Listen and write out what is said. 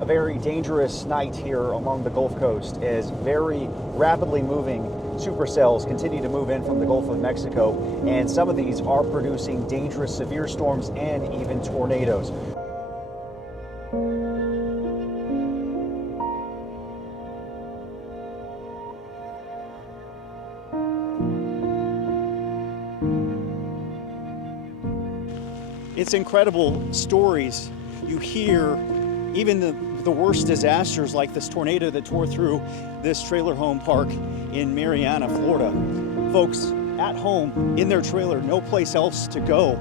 a very dangerous night here along the Gulf Coast as very rapidly moving supercells continue to move in from the Gulf of Mexico, and some of these are producing dangerous severe storms and even tornadoes. It's incredible stories you hear, even the worst disasters like this tornado that tore through this trailer home park in Marianna, Florida. Folks at home in their trailer, no place else to go.